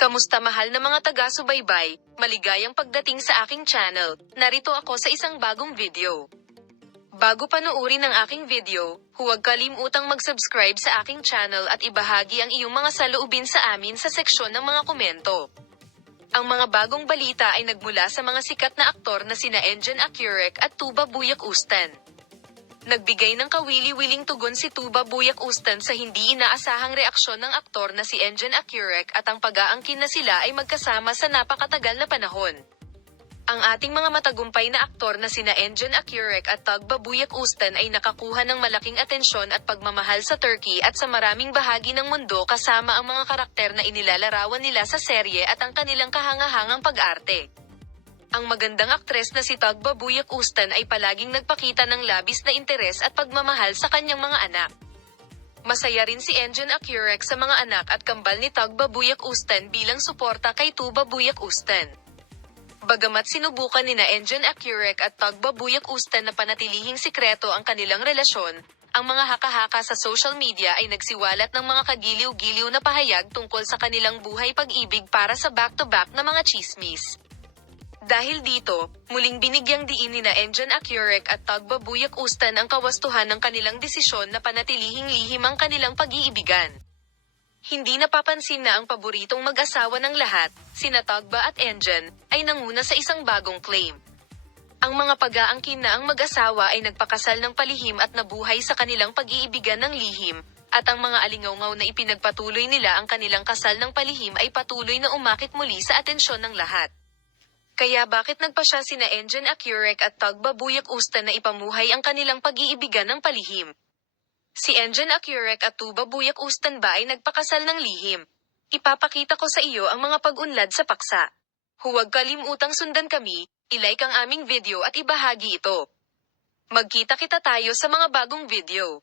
Kamusta mahal na mga taga-subaybay, maligayang pagdating sa aking channel, narito ako sa isang bagong video. Bago panoorin ang aking video, huwag kalimutang mag-subscribe sa aking channel at ibahagi ang iyong mga saloobin sa amin sa seksyon ng mga komento. Ang mga bagong balita ay nagmula sa mga sikat na aktor na sina Engin Akyurek at Tuba Buyak Ustan. Nagbigay ng kawili-wiling tugon si Tuba Buyak Ustan sa hindi inaasahang reaksyon ng aktor na si Engin Akyurek at ang pag-aangkin na sila ay magkasama sa napakatagal na panahon. Ang ating mga matagumpay na aktor na sina Engin Akyurek at Tuba Buyak Ustan ay nakakuha ng malaking atensyon at pagmamahal sa Turkey at sa maraming bahagi ng mundo kasama ang mga karakter na inilalarawan nila sa serye at ang kanilang kahangahangang pag-arte. Ang magandang aktres na si Tuba Buyak Ustan ay palaging nagpakita ng labis na interes at pagmamahal sa kanyang mga anak. Masaya rin si Engin Akyurek sa mga anak at kambal ni Tuba Buyak Ustan bilang suporta kay Tuba Buyak Ustan. Bagamat sinubukan nina Engin Akyurek at Tuba Buyak Ustan na panatilihing sikreto ang kanilang relasyon, ang mga haka-haka sa social media ay nagsiwalat ng mga kagiliw-giliw na pahayag tungkol sa kanilang buhay pag-ibig para sa back-to-back na mga chismis. Dahil dito, muling binigyang diin nina Engin Akyurek at Tuba Buyak Ustan ang kawastuhan ng kanilang desisyon na panatilihing lihim ang kanilang pag-iibigan. Hindi napapansin na ang paboritong mag-asawa ng lahat, sina Tuba at Engin, ay nanguna sa isang bagong claim. Ang mga pag-aangkin na ang mag-asawa ay nagpakasal ng palihim at nabuhay sa kanilang pag-iibigan ng lihim, at ang mga alingawngaw na ipinagpatuloy nila ang kanilang kasal ng palihim ay patuloy na umakit muli sa atensyon ng lahat. Kaya bakit nagpasya sina Engin Akyurek at Tuba Buyak Ustan na ipamuhay ang kanilang pag-iibigan ng palihim? Si Engin Akyurek at Tuba Buyak Ustan ba ay nagpakasal ng lihim? Ipapakita ko sa iyo ang mga pag-unlad sa paksa. Huwag kalimutang sundan kami, i-like ang aming video at ibahagi ito. Magkita-kita tayo sa mga bagong video.